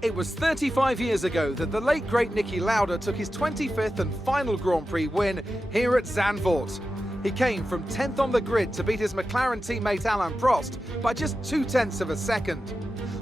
It was 35 years ago that the late great Niki Lauda took his 25th and final Grand Prix win here at Zandvoort. He came from 10th on the grid to beat his McLaren teammate Alain Prost by just 0.2 of a second.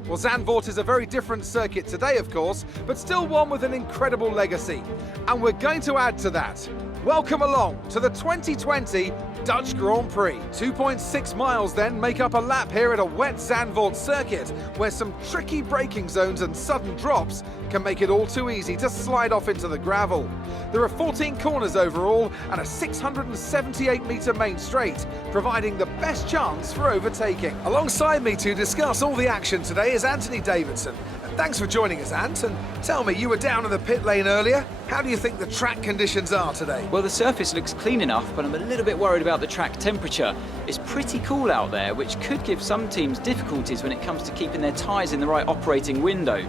Well, Zandvoort is a very different circuit today, of course, but still one with an incredible legacy. And we're going to add to that. Welcome along to the 2020 Dutch Grand Prix. 2.6 miles then make up a lap here at a wet Zandvoort circuit, where some tricky braking zones and sudden drops can make it all too easy to slide off into the gravel. There are 14 corners overall and a 678-metre main straight, providing the best chance for overtaking. Alongside me to discuss all the action today is Anthony Davidson. Thanks for joining us, Ant, and tell me, you were down in the pit lane earlier. How do you think the track conditions are today? Well, the surface looks clean enough, but I'm a little bit worried about the track temperature. It's pretty cool out there, which could give some teams difficulties when it comes to keeping their tyres in the right operating window.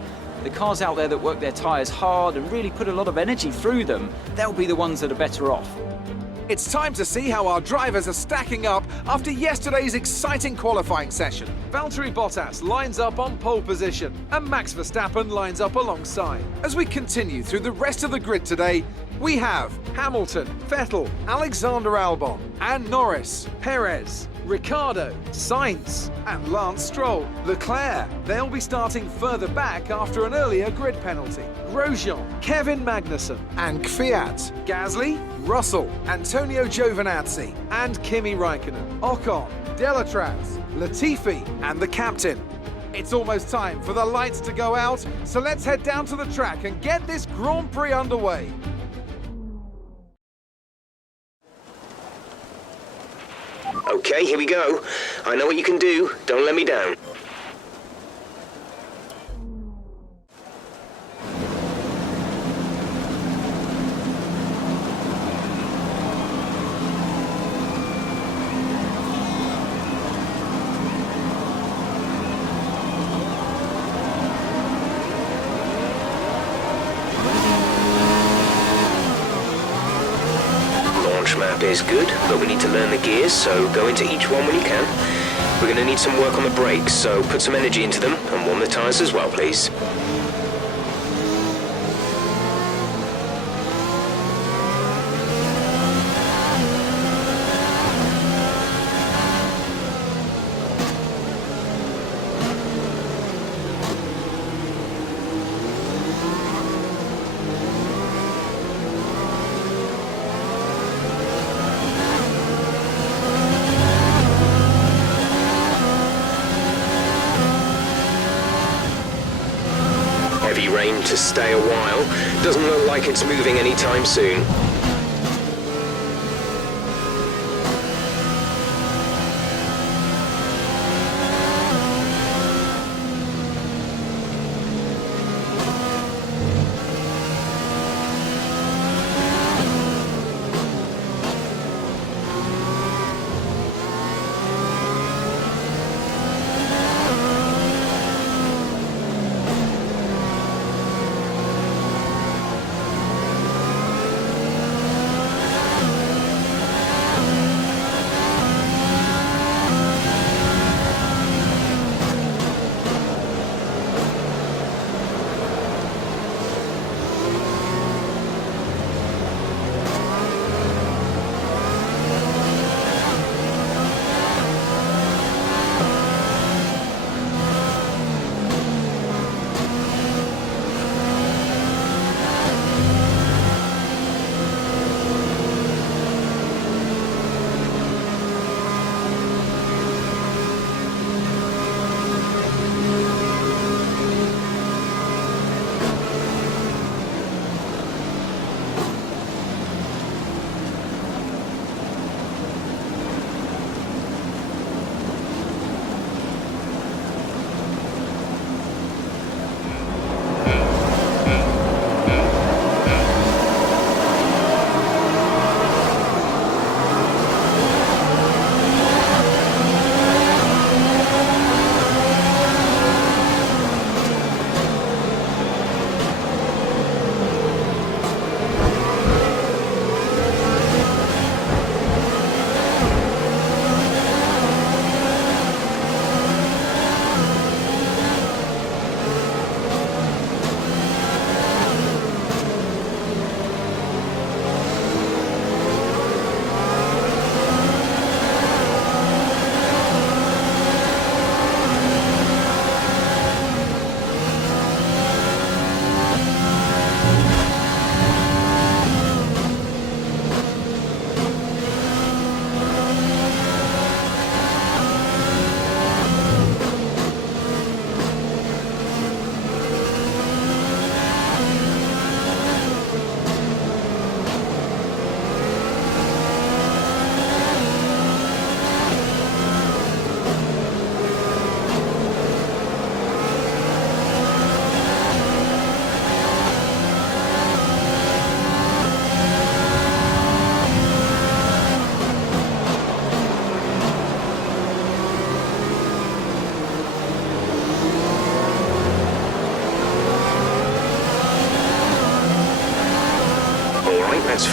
The cars out there that work their tyres hard and really put a lot of energy through them, they'll be the ones that are better off. It's time to see how our drivers are stacking up after yesterday's exciting qualifying session. Valtteri Bottas lines up on pole position and Max Verstappen lines up alongside. As we continue through the rest of the grid today, we have Hamilton, Vettel, Alexander Albon and Norris, Perez, Ricciardo, Sainz and Lance Stroll. Leclerc, they'll be starting further back after an earlier grid penalty. Grosjean, Kevin Magnussen and Kvyat. Gasly, Russell, Antonio Giovinazzi and Kimi Raikkonen. Ocon, Delatraz, Latifi and the captain. It's almost time for the lights to go out, so let's head down to the track and get this Grand Prix underway. Okay, here we go. I know what you can do. Don't let me down. Map is good, but we need to learn the gears, so go into each one when you can. We're going to need some work on the brakes, so put some energy into them and warm the tyres as well, please. Heavy rain to stay a while. Doesn't look like it's moving anytime soon.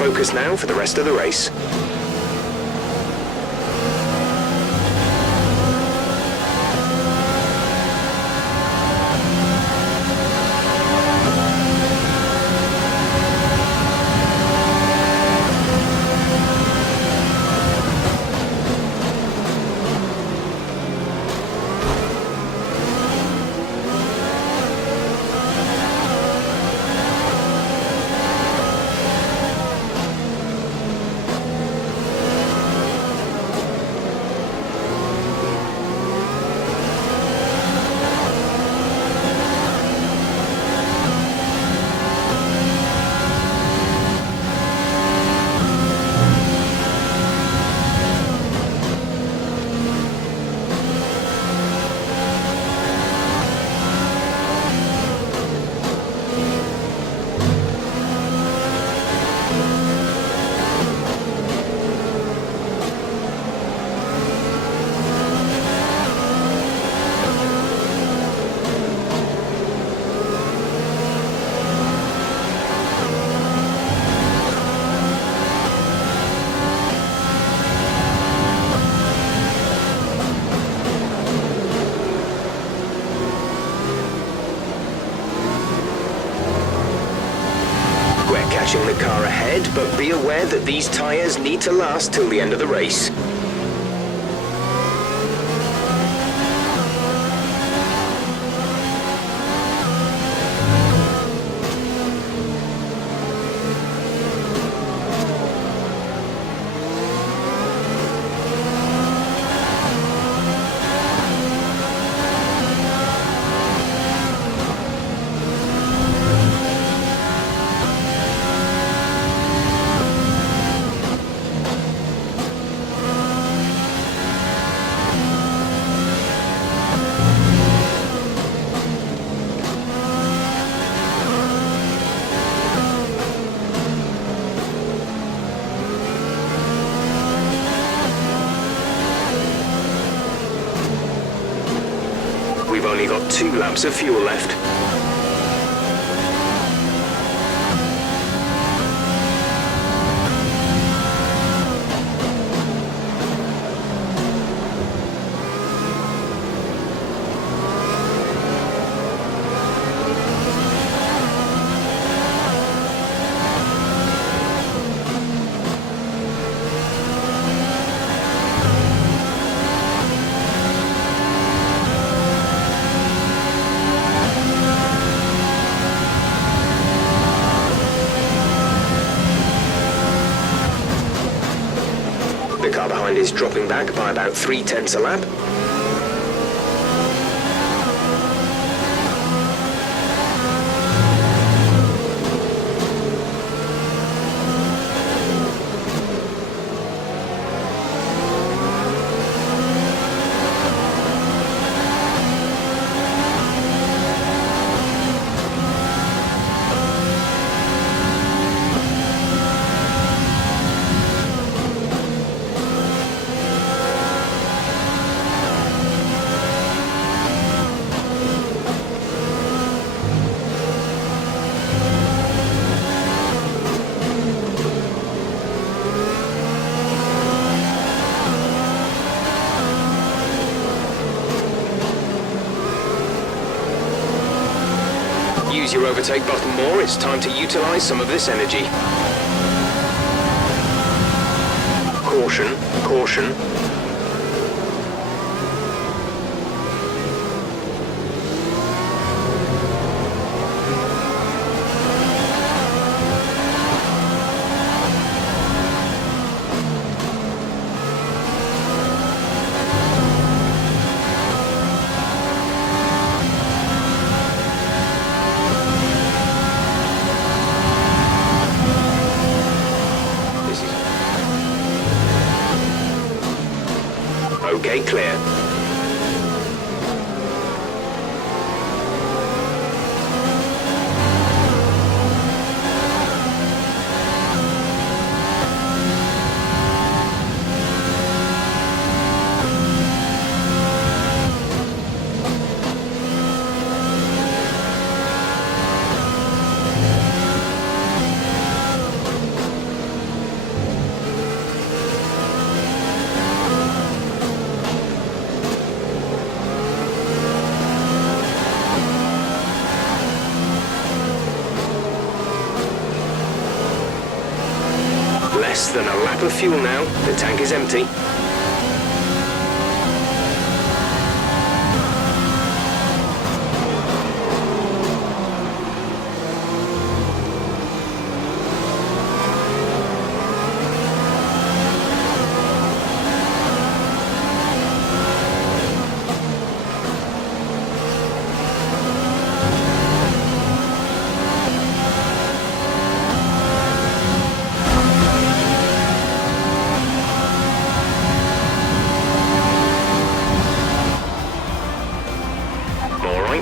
focus now for the rest of the race. Catching the car ahead, but be aware that these tyres need to last till the end of the race. We've only got 2 laps of fuel left. The car behind is dropping back by about 3/10 a lap. Use your overtake button more, it's time to utilize some of this energy. Caution, caution. Okay, clear. than a lap of fuel now. The tank is empty.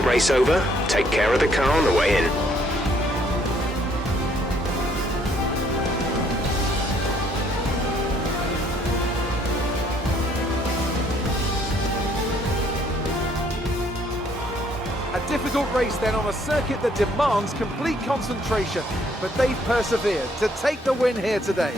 Race over. Take care of the car on the way in. A difficult race then on a circuit that demands complete concentration, but they've persevered to take the win here today.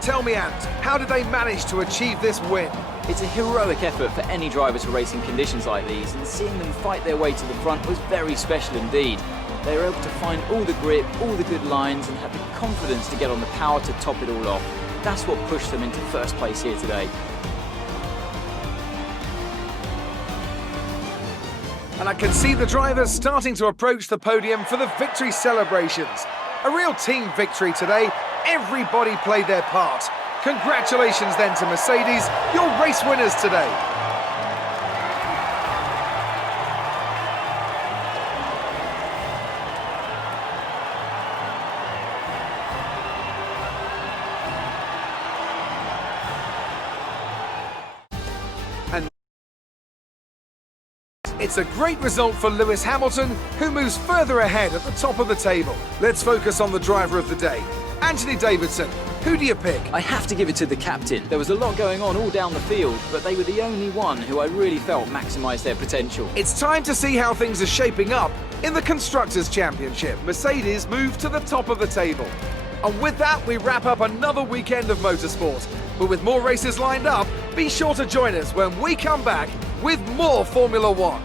Tell me, Ant, how did they manage to achieve this win? It's a heroic effort for any driver to race in conditions like these, and seeing them fight their way to the front was very special indeed. They were able to find all the grip, all the good lines, and had the confidence to get on the power to top it all off. That's what pushed them into first place here today. And I can see the drivers starting to approach the podium for the victory celebrations. A real team victory today. Everybody played their part. Congratulations then to Mercedes, your race winners today. And it's a great result for Lewis Hamilton, who moves further ahead at the top of the table. Let's focus on the driver of the day. Anthony Davidson, who do you pick? I have to give it to the captain. There was a lot going on all down the field, but they were the only one who I really felt maximised their potential. It's time to see how things are shaping up in the Constructors' Championship. Mercedes move to the top of the table. And with that, we wrap up another weekend of motorsport. But with more races lined up, be sure to join us when we come back with more Formula One.